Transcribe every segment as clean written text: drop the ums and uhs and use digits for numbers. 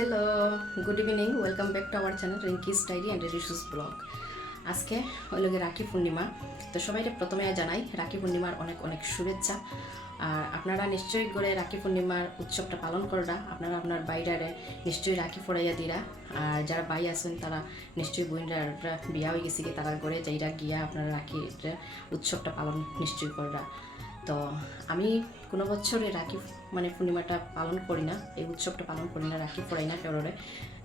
Hello, good evening, welcome back to our channel Rinki's diary and Rishu's blog. আজকে হইল গিয়ে রাখি পূর্ণিমা। তো সবাইকে প্রথমে জানাই রাখি পূর্ণিমার অনেক অনেক শুভেচ্ছা। আর আপনারা নিশ্চয়ই করে রাখি পূর্ণিমার উৎসবটা পালন করা, আপনারা আপনার বাইরে নিশ্চয়ই রাখি ফড়াইয়া দিরা। আর যারা বাই আছেন তারা নিশ্চয়ই বোনরা বিয়া হয়ে গেছে কি তারা ঘরে যাইরা গিয়া আপনারা রাখির উৎসবটা পালন নিশ্চয়ই করা। তো আমি কোনো বছরে রাখি পূর্ণিমাটা পালন করি না, এই উৎসবটা পালন করি না, রাখি পড়াই না কেউরে,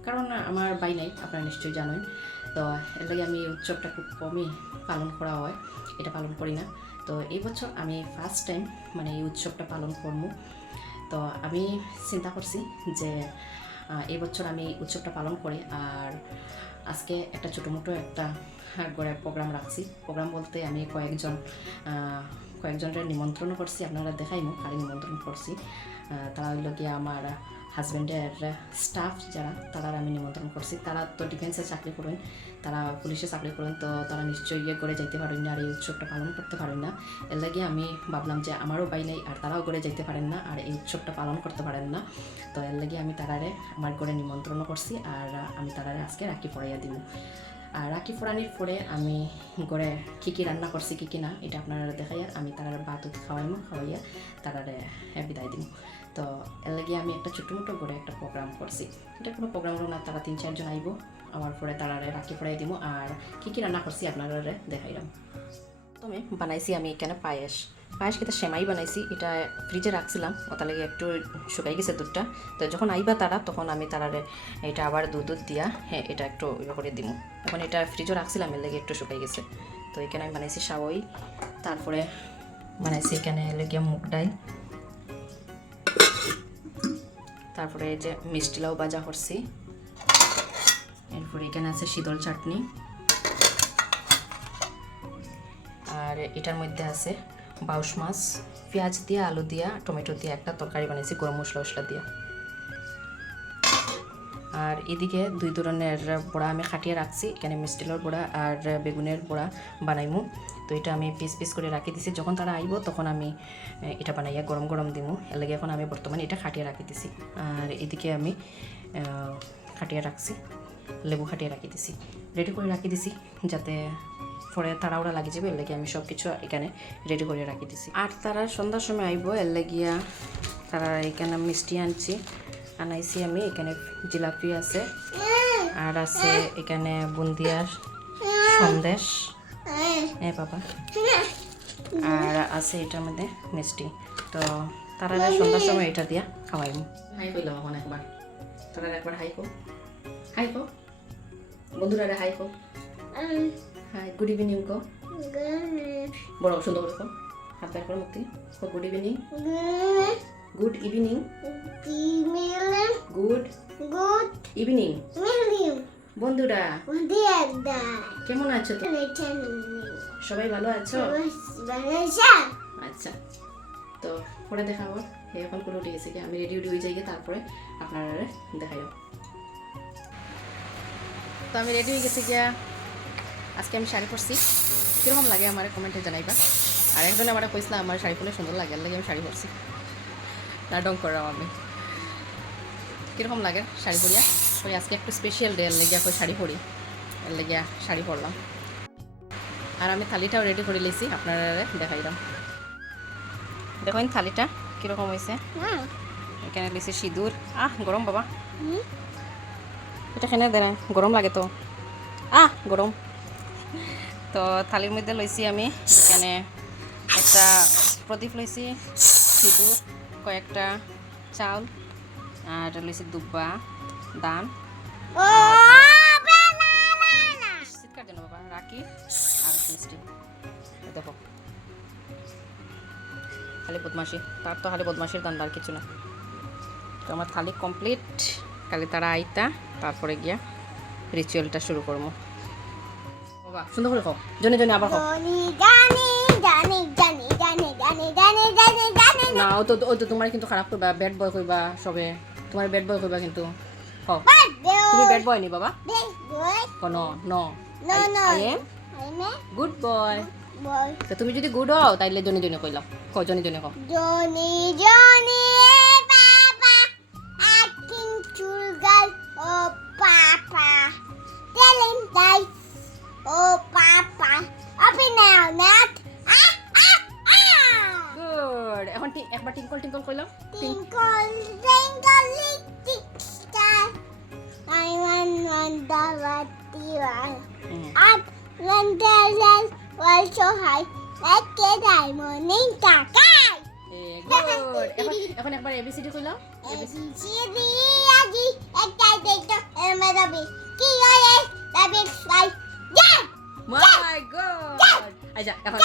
কারণ আমার বাই নাই, আপনারা নিশ্চয়ই জানেন। তো এর লাগে আমি এই উৎসবটা খুব কমই পালন করা হয়, এটা পালন করি না। তো এই বছর আমি ফার্স্ট টাইম এই উৎসবটা পালন করবো। তো আমি চিন্তা করছি যে এই বছর আমি উৎসবটা পালন করি। আর আজকে একটা ছোটো মোটো একটা করে প্রোগ্রাম রাখছি। প্রোগ্রাম বলতে আমি কয়েকজনের নিমন্ত্রণ করছি, আপনারা দেখাইমু কারি নিমন্ত্রণ করছি। তারা হইল গিয়ে আমার হাজব্যান্ডের স্টাফ যারা, তারা আমি নিমন্ত্রণ করছি। তারা তো ডিফেন্সে চাকরি করেন, তারা পুলিশে চাকরি করেন, তো তারা নিশ্চয়ই ইয়ে করে যাইতে পারেন না আর এই উৎসবটা পালন করতে পারেন না। এর লাগে আমি ভাবলাম যে আমারও বাই নাই আর তারাও করে যাইতে পারেন না আর এই উৎসবটা পালন করতে পারেন না। তো এর লাগে আমি তারারে আমার ঘরে নিমন্ত্রণ করছি আর আমি তারারে আজকে রাখি পড়াইয়া দিব। আর রাখি ফোড়ানির পরে আমি ঘরে কী কী রান্না করছি কী কী না এটা আপনারা দেখাই, আর আমি তারা ভাত খাওয়াইয়া তারারে বিদায় দিব। তো এর লাগে আমি একটা ছোটো মোটো করে একটা প্রোগ্রাম করছি। এটা কোনো প্রোগ্রাম হলো না, তারা 3-4 জন আইব, আমার পরে তারারে রাখি ফোড়াই দিব। আর কী কী রান্না করছি আপনারা দেখাইলাম। প্রথমে বানাইছি আমি এখানে পায়েস খেতে সেমাই বানাইছি, এটা ফ্রিজে রাখছিলাম, ওটা লাগে একটু শুকাই গেছে দুধটা। তো যখন আইবা তারা তখন আমি তারারে এটা আবার দুধ দিয়া এটা একটু ইয়ে করে দিব। এখন এটা ফ্রিজে রাখছিলাম, এর লাগে একটু শুকাই গেছে। তো এখানে আমি বানাইছি সাবই, তারপরে বানাইছি এখানে লেগে মুগ ডাল, তারপরে এই যে মিষ্টি লাউ ভাজা করছি, এরপরে এখানে আছে শীতল চাটনি, আর এটার মধ্যে আছে বাউশ মাছ, পেঁয়াজ দিয়া আলু দিয়া টমেটো দিয়ে একটা তরকারি বানিয়েছি গরম মশলা দিয়া। আর এদিকে 2 ধরনের বড়া আমি খাটিয়ে রাখছি, এখানে মিষ্টিলার বড়া আর বেগুনের বড়া বানাইমু। তো এটা আমি পিস পিস করে রাখি দিছি, যখন তারা আইব তখন আমি এটা বানাইয়া গরম গরম দিমু। এর লাগে এখন আমি বর্তমানে এটা খাটিয়ে রাখি দিছি। আর এদিকে আমি খাটিয়ে রাখছি, লেবু খাটিয়ে রাখি দিছি, রেডি করে রাখি দিছি যাতে পরে তাড়াহুড়া লাগে যাবে। এর লাগে আমি সব কিছু এখানে রেডি করে রাখি দিছি। আর তারা সন্ধ্যার সময় আইব, এর লাগিয়া তারা এখানে মিষ্টি আনাইছি আমি। এখানে জিলাপি আছে, আর আছে এখানে বুন্দিয়ার সন্দেশ বাবা, আর আছে এটার মধ্যে মিষ্টি। তো তারা সন্ধ্যার সময় এটা দিয়া খাওয়াইব। হাই কইলাম এখন একবার, তারা একবার হাই কো বন্ধুরা, হাই কো, হাই, গুড ইভিনিং কো, বড় সুন্দর করে কো, হাত বের করে মুক্তি কো, good evening, good evening, good evening বন্ধুরা, কেমন আছো? তো সবাই ভালো আছো? আচ্ছা, তো পরে দেখাবো। এখন কোনো উঠে গেছে কি, আমি রেডি হয়ে যাই, তারপরে আপনারা দেখাইও। তো আমি রেডি হয়ে গেছি গিয়া, আজকে আমি শাড়ি পরছি, কীরকম লাগে আমার কমেন্টে জানাইবা। আর একজনে আমার কইসলাম আমার শাড়ি পরলে সুন্দর লাগে, এর লাগে আমি শাড়ি পরছি না, ডং করাও আমি। কীরকম লাগে শাড়ি পরিয়া? ওই আজকে একটু স্পেশাল ডে, এর লেগিয়া কই শাড়ি পরি, এর লেগিয়া শাড়ি পরলাম। আর আমি থালিটাও রেডি করে লিছি, আপনারা দেখাইলাম। দেখুন থালিটা কীরকম হয়েছে। এখানে লিছি সিঁদুর, গরম বাবা, এটা কেনে দেয়, গরম লাগে তো, গরম। তো থালির মধ্যে লইছি আমি এখানে একটা প্রদীপ লইছি, সিঁদুর, কয়েকটা চাউল, আর লইছি দুব্বা, দান, শীতকার জন্য বাবা রাখি, আর মিষ্টি। দেখো খালি বদমাসি, তার তো খালি বদমাসির দান, আর কিছু না। তো আমার থালি কমপ্লিট, খালি তারা আইতা তারপরে গিয়া রিচুয়ালটা শুরু করবো। বাবা সুন্দর করে খাও, জনে জনে আবার খাও না, ও তো তোমার কিন্তু খারাপ করবা, ব্যাড বয় কইবা সবে, তোমার ব্যাড বয় কইবা কিন্তু। খাও, তুমি ব্যাড বয় নি বাবা, no no, I am good boy. তো তুমি যদি গুড হও তাইলে জনে জনে কইলাম, কও জনে জনে কও, জনে জনে বাবা আকিং চুলগাল Up London also high. Let's get diamond in Takai. Good এখন একবার এবিসিডি কইলো ABCD আজি একটা দেখো এমএডবি কি হয় রাবিট ফ্লাই জাম্প মাই গড আচ্ছা এখন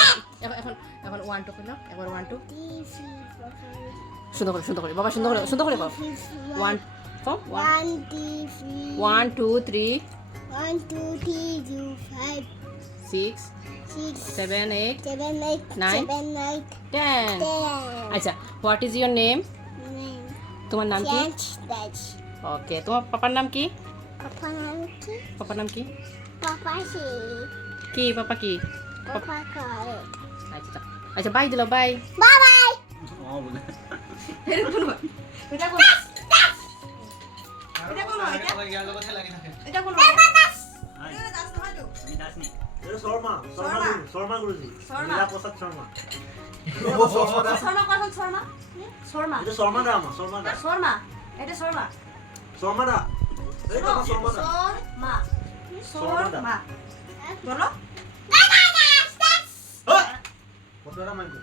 এখন এখন 1 2 কইলো একবার 1 2 সুন্দর করে বাবা সুন্দর করে বাবা 1 1 2 3 1 2 3 5 6 7 8 7 8 Nine. 7 8 10 আচ্ছা হোয়াট ইজ ইওর নেম তোমার নাম কি ওকে তোমার পাপার নাম কি পাপার নাম কি কি পাপা কি আচ্ছা আচ্ছা বাই দিলো বাই এটা কোন শর্মা গুরুজি লীলা প্রসাদ শর্মা এটা শর্মা দা আমার শর্মা দা এই কথা শর্মা দা বলো কতটা মাইন্ড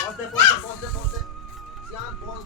পজ দে সিয়ান পজ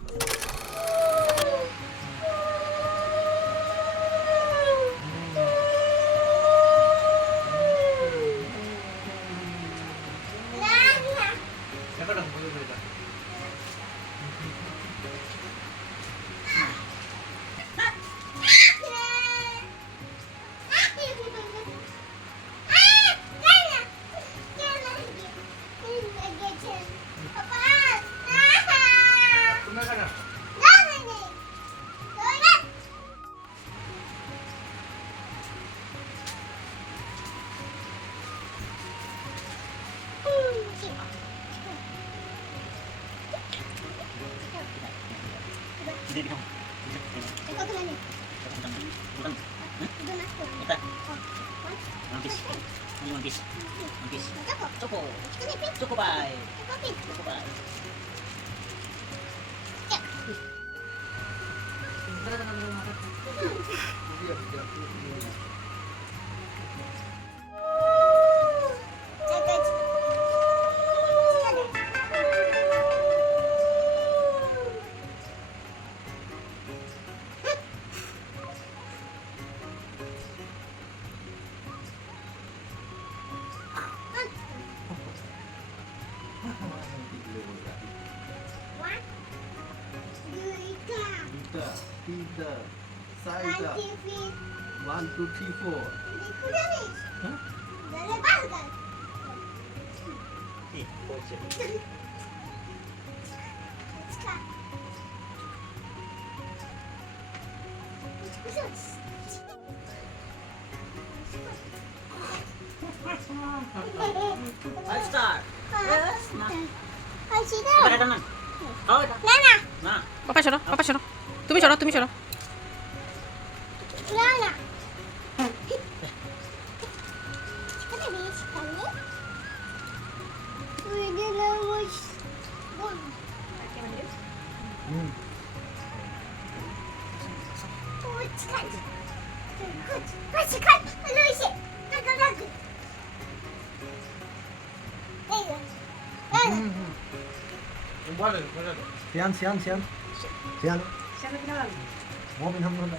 Tiga, saida, 1 2 3 4. Hah? Let's start. Papa সরো তুমি সরো Sian. Mau minum dulu.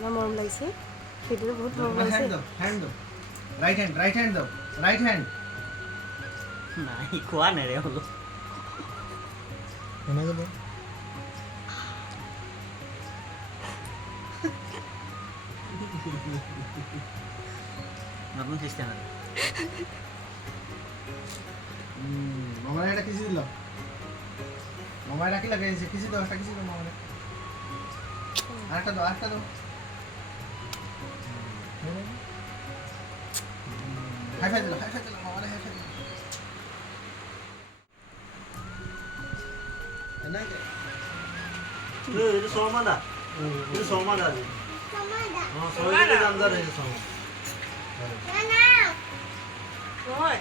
মরম লাগছে সেটা বহুত মরম লাগছে Hand do. Right hand do. Right hand. নাই খোৱা নেৰে হলো Mana tu? নতুন সিস্টেম আছে Mama এটা কিসি দিল? Mama এটা কি লাগাইছে? কিসি দাও, একটা কিসি দাও মামা। আরেকটা দাও। হাই ফাই দিল মামা, হাই ফাই দিল। এনাকে এটা শর্মা দা। এটা শর্মা দা। হ্যাঁ, শর্মা দা জামদার এটা শর্মা। ওই